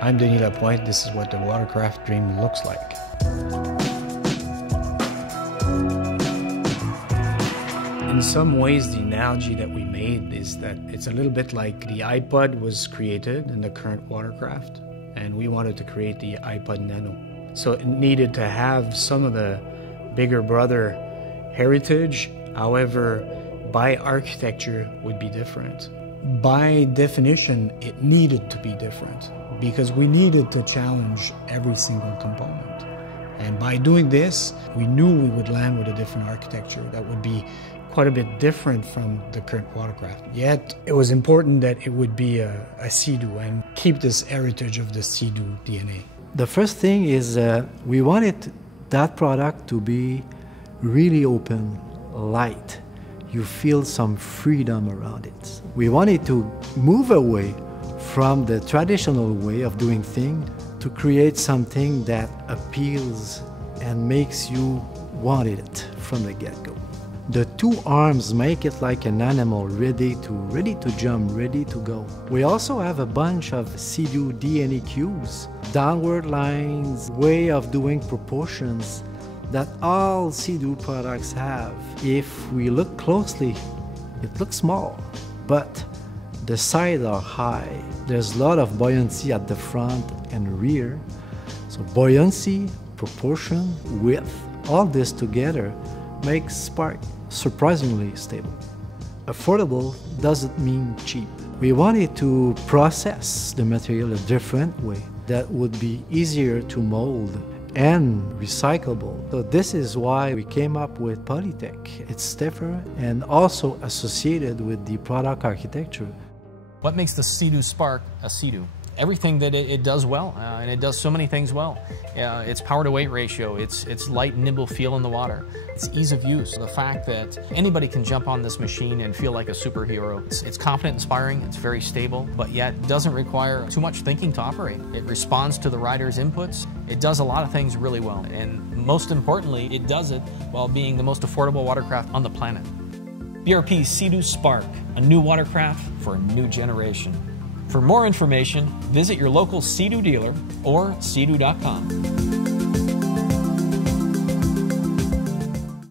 I'm Denis Lapointe. This is what the watercraft dream looks like. In some ways, the analogy that we made is that it's a little bit like the iPod was created in the current watercraft, and we wanted to create the iPod Nano. So it needed to have some of the bigger brother heritage, however, by architecture would be different. By definition, it needed to be different because we needed to challenge every single component. And by doing this, we knew we would land with a different architecture that would be quite a bit different from the current watercraft. Yet, it was important that it would be a Sea-Doo and keep this heritage of the Sea-Doo DNA. The first thing is we wanted that product to be really open, light. You feel some freedom around it. We wanted to move away from the traditional way of doing things to create something that appeals and makes you want it from the get-go. The two arms make it like an animal ready to jump, ready to go. We also have a bunch of Sea-Doo DNA cues, downward lines, way of doing proportions that all Sea-Doo products have. If we look closely, it looks small, but the sides are high. There's a lot of buoyancy at the front and rear. So buoyancy, proportion, width, all this together makes Spark surprisingly stable. Affordable doesn't mean cheap. We wanted to process the material a different way that would be easier to mold and recyclable. So this is why we came up with POLYTEC. It's stiffer and also associated with the product architecture. What makes the Sea-Doo Spark a Sea-Doo? Everything that it does well, and it does so many things well. Its power to weight ratio, its light, nimble feel in the water, its ease of use, the fact that anybody can jump on this machine and feel like a superhero. It's confident, inspiring, it's very stable, but yet doesn't require too much thinking to operate. It responds to the rider's inputs. It does a lot of things really well, and most importantly, it does it while being the most affordable watercraft on the planet. BRP's Sea-Doo Spark, a new watercraft for a new generation. For more information, visit your local Sea-Doo dealer or seadoo.com.